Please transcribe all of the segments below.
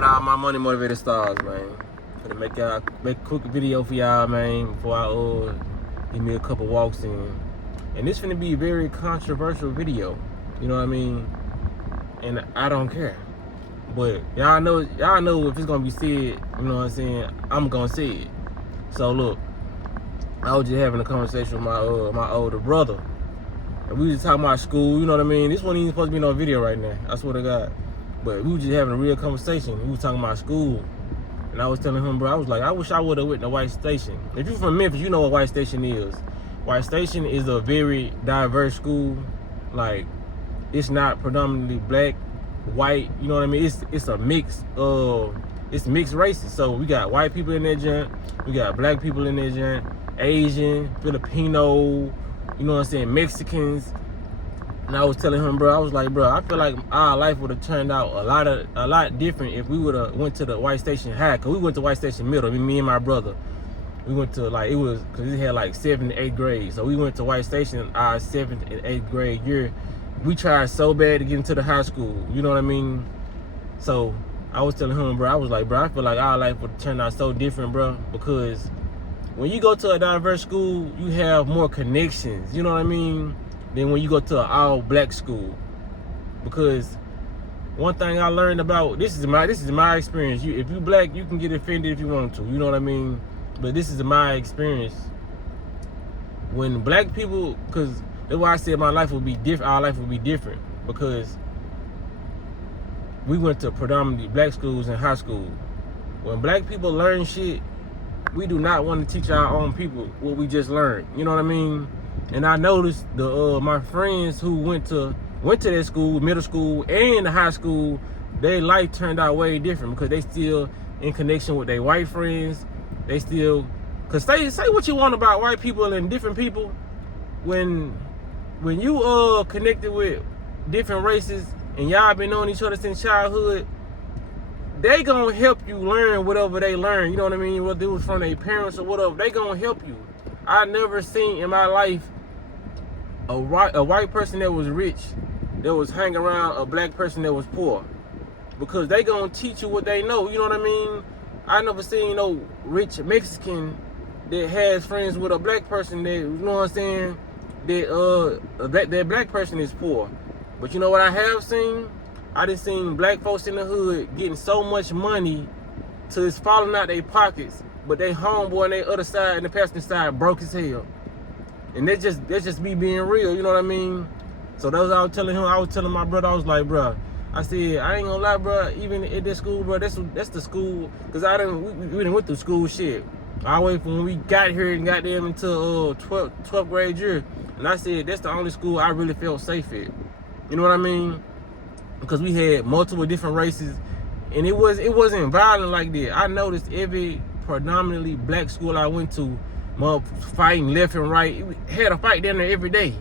with all my money motivated stars, man. Gonna make a quick video for y'all, man, before I give me a couple walks in. And this finna be a very controversial video. You know what I mean? And I don't care. But y'all know if it's gonna be said, you know what I'm saying, I'm gonna say it. So look, I was just having a conversation with my older brother. And we was just talking about school, you know what I mean? This wasn't even supposed to be no video right now, I swear to God. But we were just having a real conversation. We was talking about school. And I was telling him, bro, I was like, I wish I would have went to White Station. If you're from Memphis, you know what White Station is. White Station is a very diverse school. Like, it's not predominantly black, white, you know what I mean? It's a mix of, it's mixed races. So we got white people in there, joint. We got black people in there, joint. Asian, Filipino, you know what I'm saying, Mexicans. And I was telling him, bro, I was like, bro, I feel like our life would have turned out a lot different if we would have went to the White Station High. Cause we went to White Station Middle, me and my brother. We went to, like, it was, cause it had like 7th and 8th grade. So we went to White Station our 7th and 8th grade year. We tried so bad to get into the high school, you know what I mean? So I was telling him, bro, I was like, bro, I feel like our life would turn out so different, bro, because when you go to a diverse school, you have more connections, you know what I mean, than when you go to an all-black school. Because one thing I learned about, this is my experience. If you black, you can get offended if you want to, you know what I mean? But this is my experience. When black people, because that's why I said my life would be different, our life would be different, because we went to predominantly black schools and high school. When black people learn shit, we do not want to teach our own people what we just learned. You know what I mean? And I noticed my friends who went to that school, middle school and the high school, their life turned out way different because they still in connection with their white friends. They still, cause say what you want about white people and different people. When you connected with different races and y'all been knowing each other since childhood, they gonna help you learn whatever they learn, you know what I mean? Whether it was from their parents or whatever, they gonna help you. I never seen in my life a white person that was rich that was hanging around a black person that was poor, because they gonna teach you what they know, you know what I mean? I never seen no rich Mexican that has friends with a black person that, you know what I'm saying, that black person is poor. But you know what I have seen? I just seen black folks in the hood getting so much money till it's falling out their pockets, but they homeboy on their other side and the passenger side broke as hell. And that's just me being real, you know what I mean? So that's what I was telling him. I was telling my brother, I was like, bro, I said, I ain't gonna lie, bro, even at this school, bro, that's the school, because we done went through school shit. All the way from when we got here and got them into 12th grade year. And I said, that's the only school I really felt safe at. You know what I mean? Because we had multiple different races, and it wasn't violent like that. I noticed every predominantly black school I went to, fighting left and right. We had a fight down there every day.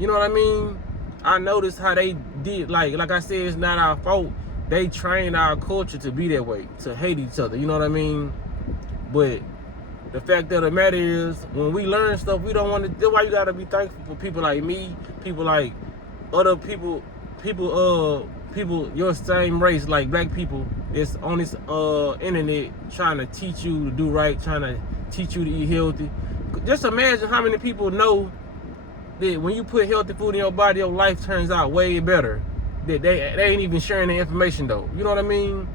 You know what I mean? I noticed how they did, like I said, it's not our fault. They trained our culture to be that way, to hate each other. You know what I mean? But the fact of the matter is, when we learn stuff, we don't want to. That's why you gotta be thankful for people like me, people like other people your same race, like black people that's on this internet trying to teach you to do right, trying to teach you to eat healthy. Just imagine how many people know that when you put healthy food in your body, your life turns out way better. That they ain't even sharing the information though. You know what I mean?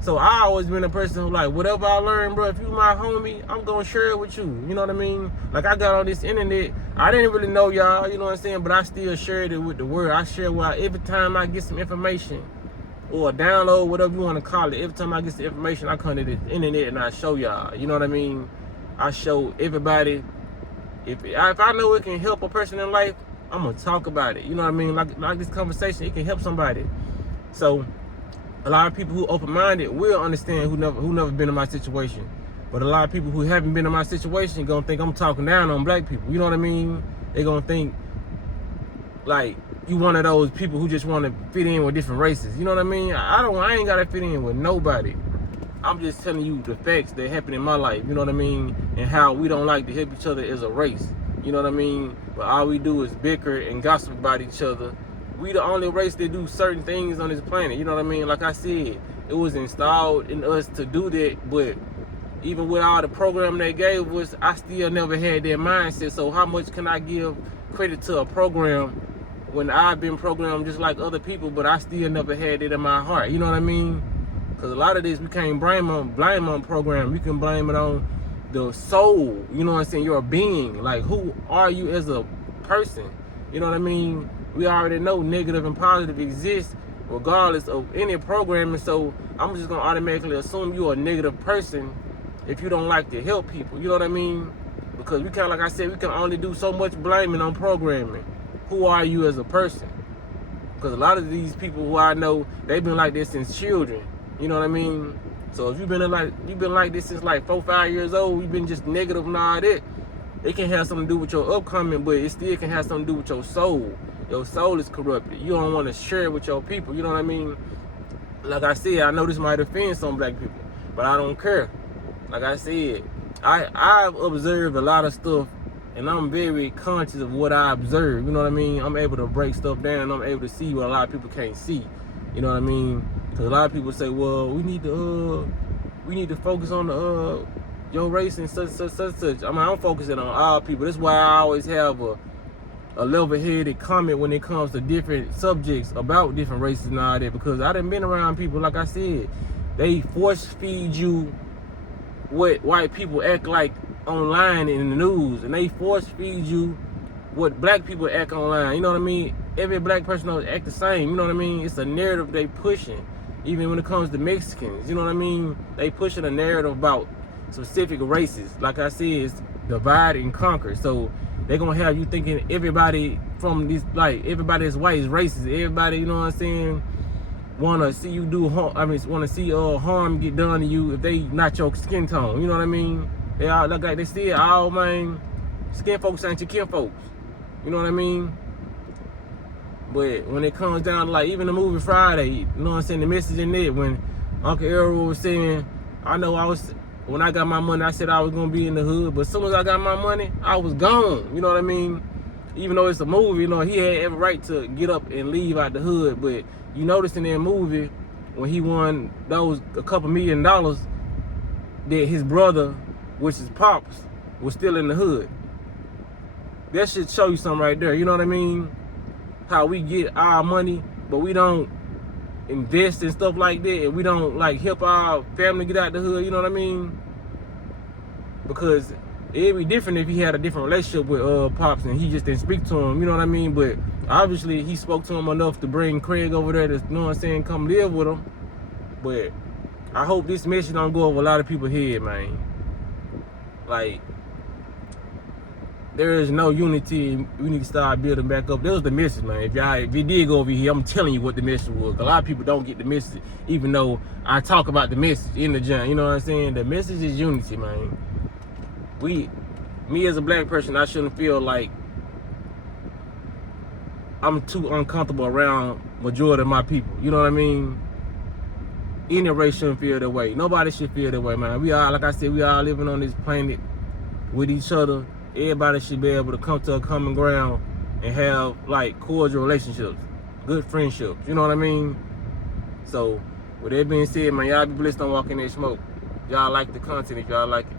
So I always been a person who, like, whatever I learn, bro, if you my homie, I'm gonna share it with you. You know what I mean? Like, I got on this internet, I didn't really know y'all, you know what I'm saying? But I still shared it with the world. I share every time I get some information or a download, whatever you want to call it. Every time I get some information, I come to the internet and I show y'all. You know what I mean? I show everybody. If I know it can help a person in life, I'm gonna talk about it. You know what I mean? Like this conversation, it can help somebody. So a lot of people who open-minded will understand who never been in my situation. But a lot of people who haven't been in my situation gonna think I'm talking down on black people. You know what I mean? They gonna think like you one of those people who just want to fit in with different races. You know what I mean? I ain't gotta fit in with nobody. I'm just telling you the facts that happen in my life. You know what I mean? And how we don't like to help each other as a race. You know what I mean? But all we do is bicker and gossip about each other. We the only race that do certain things on this planet. You know what I mean? Like I said, it was installed in us to do that, but even with all the program they gave us, I still never had that mindset. So how much can I give credit to a program when I've been programmed just like other people, but I still never had it in my heart? You know what I mean? Because a lot of this we can't blame on program. We can blame it on the soul. You know what I'm saying? Your being. Like, who are you as a person? You know what I mean? We already know negative and positive exist regardless of any programming. So I'm just gonna automatically assume you're a negative person if you don't like to help people. You know what I mean? Because we kind of, like I said, we can only do so much blaming on programming. Who are you as a person? Because a lot of these people who I know, they've been like this since children. You know what I mean? So if you've been like this since like 4, 5 years old, you've been just negative and all that, it can have something to do with your upcoming, but it still can have something to do with your soul. Your soul is corrupted. You don't want to share it with your people. You know what I mean? Like I said, I know this might offend some black people, but I don't care. Like I said, I've observed a lot of stuff, and I'm very conscious of what I observe. You know what I mean? I'm able to break stuff down, and I'm able to see what a lot of people can't see. You know what I mean? Because a lot of people say, well, we need to focus on the your race and such. I mean, I'm focusing on all people. That's why I always have a level-headed comment when it comes to different subjects about different races and all that, because I done been around people, like I said, they force feed you what white people act like online in the news, and they force feed you what black people act online. You know what I mean? Every black person don't act the same. You know what I mean? It's a narrative they pushing. Even when it comes to Mexicans, you know what I mean? They pushing a narrative about specific races. Like I said, it's divide and conquer. So they're gonna have you thinking everybody from these, like, everybody that's white is racist. Everybody, you know what I'm saying, wanna see you do harm. I mean, wanna see harm get done to you if they not your skin tone. You know what I mean? They all, like they said, all, man, skin folks ain't your kin folks. You know what I mean? But when it comes down to, like, even the movie Friday, you know what I'm saying, the message in it, when Uncle Errol was saying, when I got my money, I said I was gonna be in the hood, but as soon as I got my money, I was gone. You know what I mean? Even though it's a movie, you know, he had every right to get up and leave out the hood, but you notice in that movie, when he won those a couple $1 million, that his brother, which is Pops, was still in the hood. That should show you something right there. You know what I mean? How we get our money, but we don't invest in stuff like that, and we don't, like, help our family get out the hood. You know what I mean? Because it'd be different if he had a different relationship with Pops and he just didn't speak to him. You know what I mean? But obviously he spoke to him enough to bring Craig over there to, you know what I'm saying, come live with him. But I hope this message don't go over a lot of people's head, man. Like, there is no unity. We need to start building back up. That was the message, man. If you did go over here, I'm telling you what the message was. A lot of people don't get the message, even though I talk about the message in the joint. You know what I'm saying? The message is unity, man. Me as a black person, I shouldn't feel like I'm too uncomfortable around majority of my people. You know what I mean? Any race shouldn't feel that way. Nobody should feel that way, man. We all, like I said, we all living on this planet with each other. Everybody should be able to come to a common ground and have, like, cordial relationships, good friendships. You know what I mean? So, with that being said, man, y'all be blessed, don't walk in that smoke. Y'all like the content if y'all like it.